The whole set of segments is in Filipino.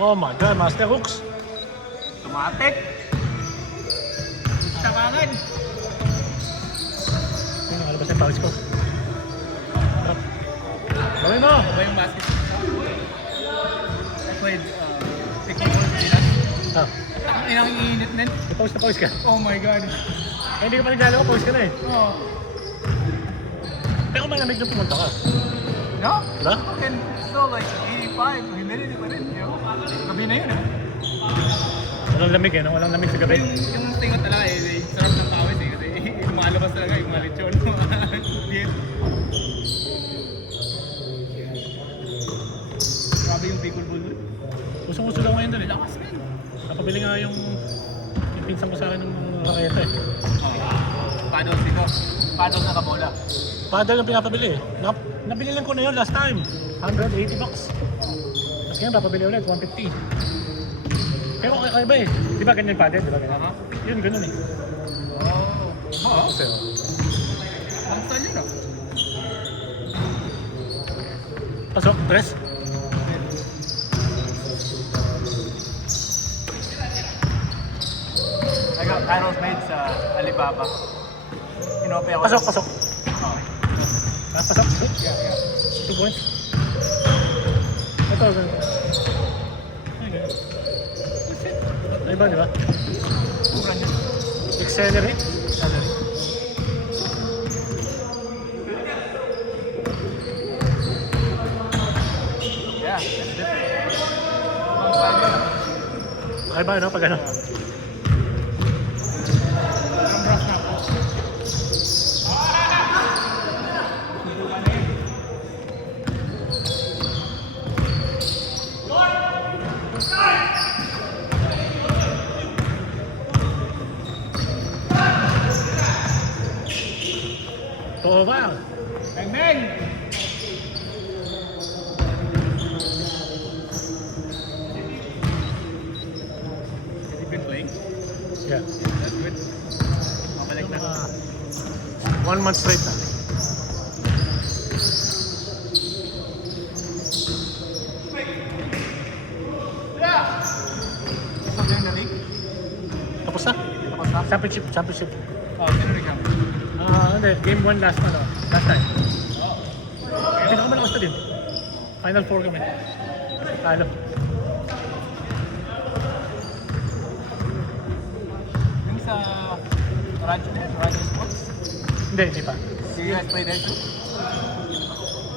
Oh my God, Master Hooks. Tumatik. Takangan. Ayun, ano ba sa pawis ko? Gawin mo! Ano ba yung basket? I played pickleball Pinas. Ah, Ang inang iinit men. na pawis ka. Oh my God. Eh, hindi ka pa naglalaro, pawis ka na eh. Oh. Pero malamig nung pumunta ka. No? Diba? Fucking still like 85 humidity pa rin. Gabi na yun eh. Walang lamig eh, no? Walang lamig sa gabi. Yung tingot talaga eh, sarap ng pawis eh. Kasi lumalabas talaga yung mga lechon. Grabe yung pickleball dun. Usong-uso daw ngayon doon eh. Lakas men. Napabili nga yung pinsan ko sa akin ng raketa eh. Paddles dito. Paddles na kabola. Paddle ang pinapabili eh. Nabili lang ko na yun last time. $180. Tapos ngayon papabili ulit, $150. Pero okay ba eh. Di ba ganyan paddle? Di ba ganyan? Yun, ganun eh. Oh. Oo. Kasi oh. Ang style yun ah. Pasok, dress. I got paddles made sa Alibaba. Inope ako. Pasok, pasok. Okay. Ah, pasok. 2 points. Ito, ganun. Ay, ganun. Ay ba, di ba? Mura niya. Accelerate. Yeah, that's different. Ang style yun ah. Okay ba, no? Pag ano? Ang brush na po. Oo ba? Bang bang! Have you been playing? Yeah. That's good. Mabalik na. 1 month straight na. So, yun na league? Tapos na? Tapos na? Championship. Oh, sino rin ka? Hindi. Game 1 last time. Hindi na kami nakasta din. Final 4 kami. Talo. Yung sa Radyo Sports? Hindi pa. Do you guys play there too?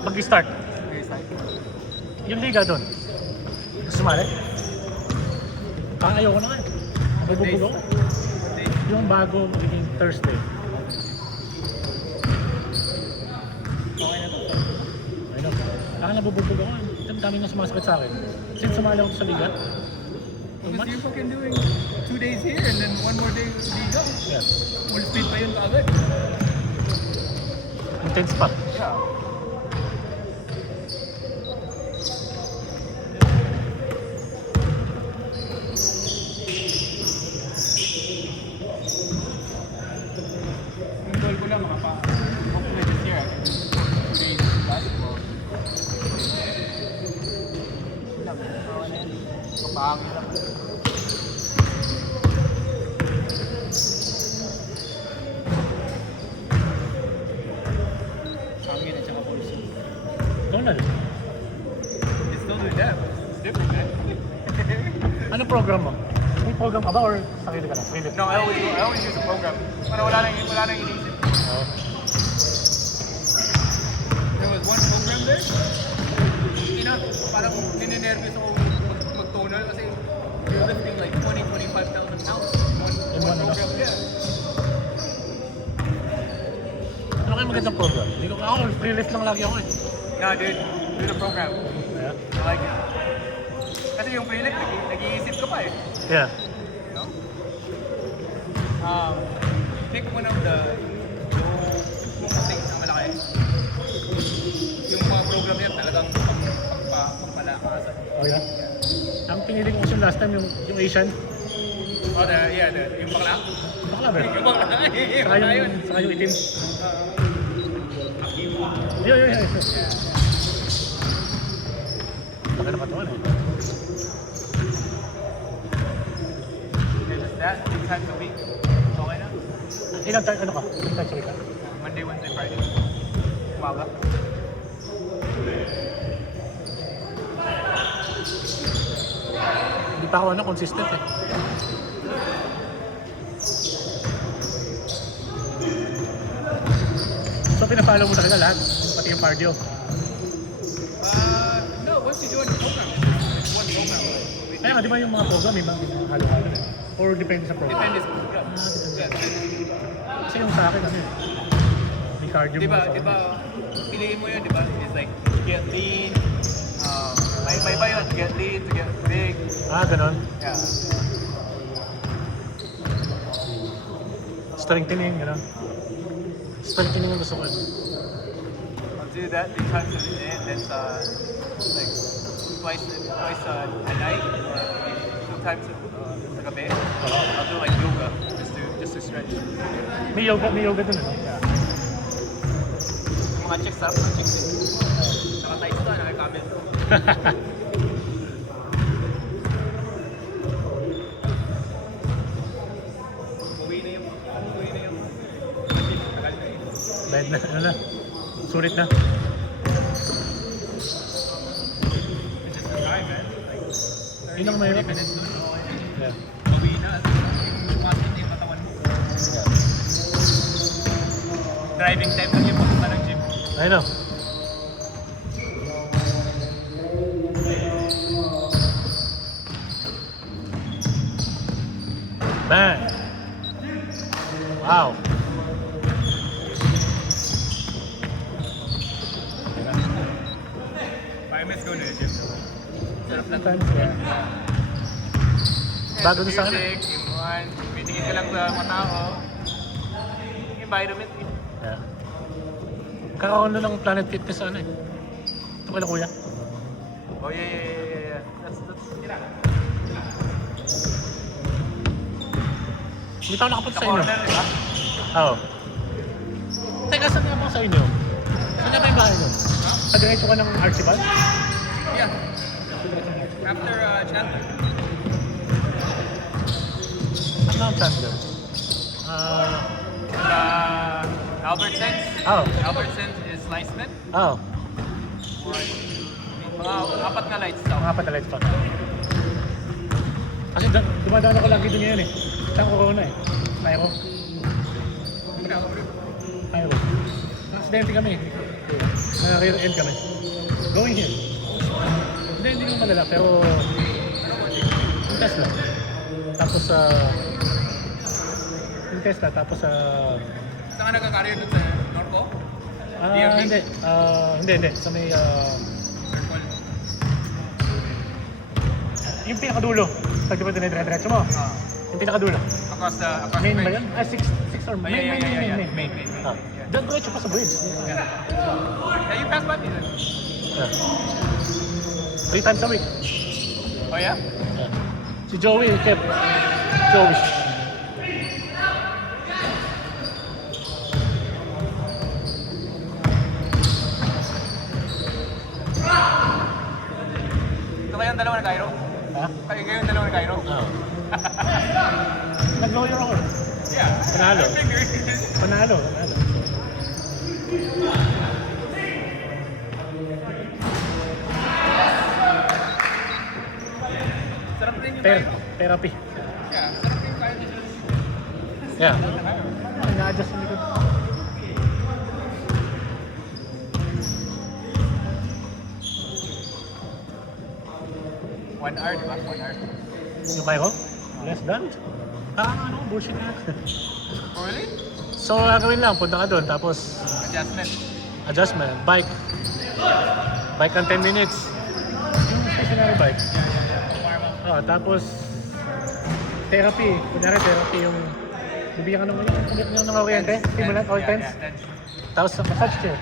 Mag-start. Okay, side. Yung liga doon. Gusto sumali? Ayoko na nga. Nabubog ako. Day? Yung bago magiging Thursday. Okay na to. Ayun. Saka nabubog ako. Ang dami na sumasakit sa akin. Since sumali ako sa liga. Because you're fucking doing 2 days here and then 1 more day liga. Yeah. Full speed pa yun kaagad. Intense pa. Yeah. Yung goal ko lang hopefully this year I can 2 days basketball. Kapahangin lang. Hangin at saka pulso. Donald. It's still doing that, but it's different, man. Anong program mo? May program ka ba or sarili ka lang? Sarili. No, I always use a program. Para wala nang inisip. Oo. There was one program there. Parang ninenervous ako mag-tonal kasi you're lifting like 20,000-25,000 pounds in one program. Yeah. Ano kayo magandang program? Hindi ko ako, free lift lang lagi ako eh. Nah, dude, do the program. Yeah. I like it. Kasi yung pre-lift, nag-iisip ka pa eh. Yeah. You know? Pick one of the low things na malaki. Yung mga program yan talagang pagpalakasan. Oh yeah? Ang pinili ko kasi last time yung Asian. Oh, yung bakla? Bakla ba? Yung bakla. Yung Saka bakla yun. yung itim. Yun. Laki na katawan eh. that 3 times a week. Okay na. Ilang time, ano ka? Ilang times a week ka? Monday, Wednesday, Friday. Umaga. Hindi pa ako consistent eh. So pinapalo mo talaga lahat, pati yung cardio. No, once you join the program, it's one program. Kaya nga, di ba yung mga program, may mga halo-halo eh? Or depende sa program? Depende sa program. Yeah, Kasi yung sa akin, ano eh, may cardio Di mo ba, sa di ba, piliin mo yun, di ba? It's like, get lean, may iba yun, to get lean, to get big. Ganon. Yeah. Strengthening, gano'n. Strengthening ang gusto ko. I'll do that 3 times a day, and then like twice a night, or 2 times sa gabi. I'll do like yoga, just to stretch. May yoga dun eh. Mga chicks ha, mga chicks eh. Nakatights to, nakakabit. Uwi na yung tagal na eh. Dahil na, ano na, sulit na. It's just a drive, man. Like, Yun ang mahirap. 40 minutes dun, okay. Yeah. Uwi na, sumasin na yung katawan mo. Driving time lang yung pupunta ng gym. I know. Bang! Wow! 5 minutes go na yung gym. Sarap lang. Bago na sa akin. Music, yung one, mitingin ka lang sa mga tao. Yung environment. Yeah. Kakaroon na ng Planet Fitness sa ano eh. Ito kala kuya. Oh yeah. That's Hindi pa ako nakapunta sa sa inyo. corner, di ba? Oo. Teka, saan nga ba sa inyo? Saan nga ba yung bahay nyo? Sa diretso ka ng Archibald? Yeah. After Chandler. Saan nga ang Chandler? Albertsons. Oh. Albertsons is Sliceman. Oh. Mga 4 na lights daw. Mga patalit pa. Kasi dumadaan ako lagi doon ngayon eh. Saan ko na eh? Mayro. Mayro. Aksidente kami. Rear end kami. Going here. Hindi naman malala pero yung Tesla. Tapos yung Tesla tapos Saan ka nagkakaryo dun sa Norco? hindi. Sa may Circle. yung pinakadulo. Pag di ba dinediretso mo? Yung pinakadulo. Across the Main ba bridge. yun? 6 or Oh, main. yeah. Main. Doon diretso pa sa bridge. Yeah, you pass by me then. Yeah. 3 times a week. Oh yeah? Yeah. Si Joey, Kev. Joey. Ito kayong dalawa na Cairo? Ha? Kayong dalawa na Cairo? Oo. Nag-lawyer ako. Yeah. Panalo. Panalo. Sarap rin yung Cairo. Therapy. Yeah, sarap rin yung Cairo. Yeah. Na-adjust yung likod. One hour, di ba? 1 hour. Yung kayo? Less than? Bullshit na. Oh, really? So, gagawin lang. Punta ka doon. Tapos, Adjustment. adjustment. Bike. Bike ng 10 minutes. Yung stationary bike. Tapos, therapy. Kunyari, therapy yung bibigyan ka ng oriente. Stimulant or tense. Tapos, massage chair.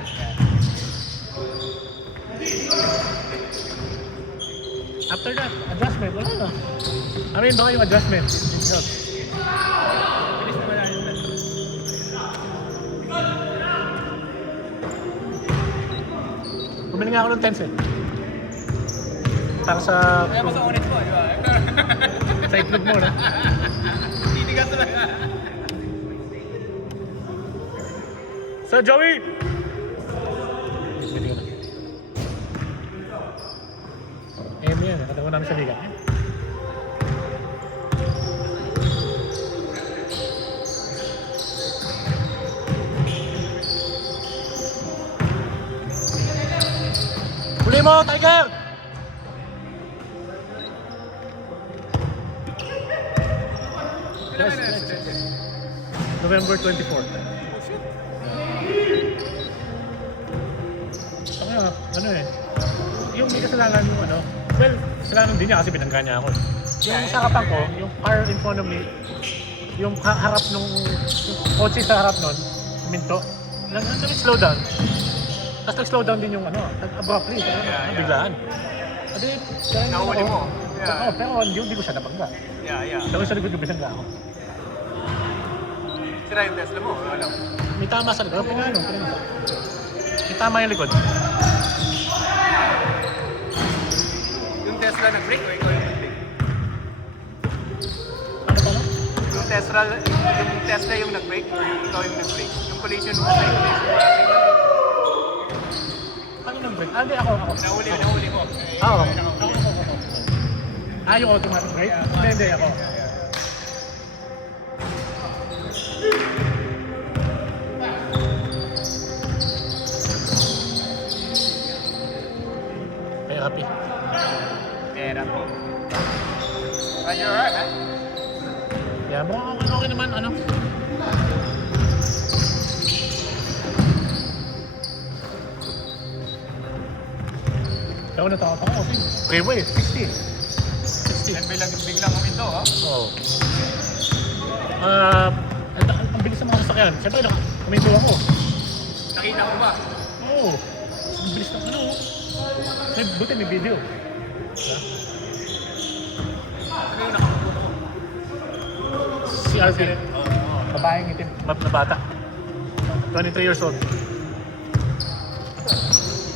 After that, adjustment. Wala na. Baka yung adjustment. Yun. Bilis naman na yun. Bumili nga ako ng tense eh. Para sa... Kaya pa sa ulit mo, di ba? sa itlog mo, no? Hindi talaga. Sir Joey! Emi yan, nakatawa namin sa liga. Huli mo, Tiger! Yes, yes. November 24. Kaya, ano eh, yung may kasalanan yung ano, well, kasalanan din niya kasi binangga niya ako. Yung sa harapan ko, yung car in front of me, yung harap nung yung kotse sa harap nun, minto, nag-slow down. Tapos nag-slow down din yung ano, abruptly, biglaan. Sabi, Nahuli mo? Oo, pero hindi ko siya nabangga. Yeah. Tapos sa likod ko binangga ako. Sira yung Tesla mo, wala. May tama sa likod, pinano. May tama yung likod. Yung Tesla nag-brake o ikaw yung nag-brake? Ano pa no? Yung Tesla yung nag-brake o ikaw yung nag-brake? Yung collision mo sa collision mo. Ano nang brake? Hindi, ako. Nahuli mo. Oo. Ako. Yung automatic brake? Hindi, ako. Kaya happy. Pera po. But you're alright, huh? Yeah, mukhang okay naman, ano. Pero natakot ako kasi freeway, 60. 60. Yan biglang uminto, ha? Oo. Ang bilis ng mga sasakyan. Siyempre, kuminto ako. Nakita mo ba? Oo. Ang bilis ng ano. Buti may video. Diba? Ano yung nakaputo mo? Si Alvin. Babaeng itim na bata. 23 years old.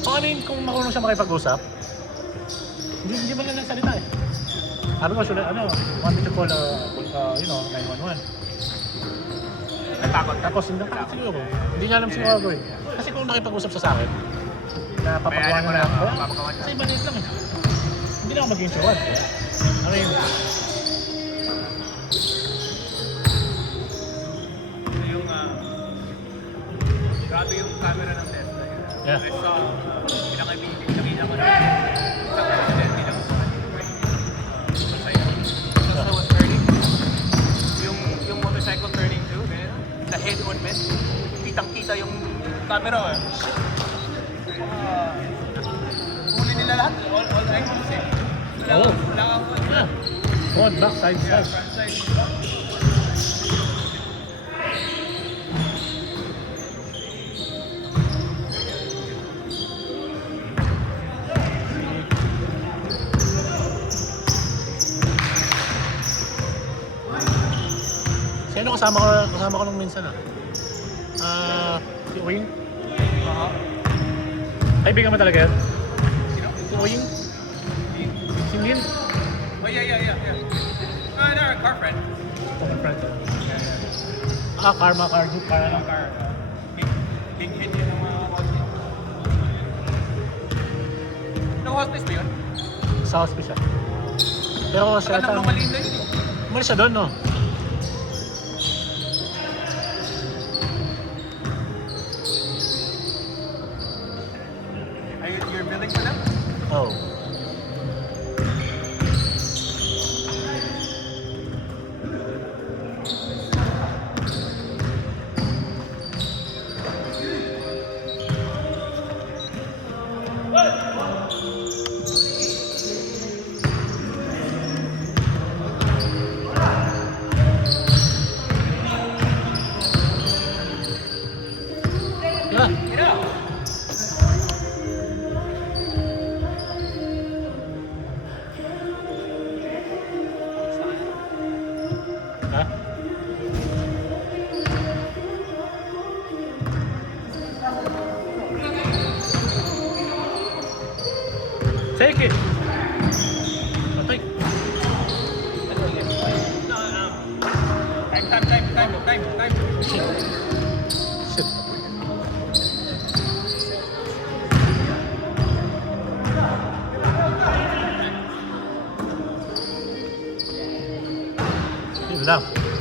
Ano yun kung marunong siya makipag-usap? Hindi man lang nagsalita eh. Sabi ko, want me to call, 911. Natakot ka? Tapos hindi natakot siguro. Hindi niya alam siguro gagawin. Kasi kung nakipag-usap siya sa akin, na papagawa Bayaran mo na lang, ako, papagawa niya. kasi maliit lang eh. Hindi na ako mag-insurance. I mean, Yung, grabe yung camera ng Tesla. Yeah. I saw, pinakita ko na isang presidente ng motorcycle. So was turning. Yung motorcycle turning too, ganyan. The head on men. Kitang-kita yung camera. Huli nila lahat. All angles eh. Oo. Wala kang yeah. Front, back, side, side. front side. Sino kasama ko nung minsan ah? Si Wing. Kaibigan mo talaga yan? Sino? Si Wing? Si Lin? Oh yeah. They're a car friend. Common friend. Karma, car group, para lang. Car. Big hit yun ng mga kotse. No-hospice ba yun? Sa hospital. Pero siya Saka nang lumalinda yun eh. umalis siya doon, no? You're billing for them? Oh. Yeah. Yeah. Ha? Take it. Patay. Time. Shit. Yun lang.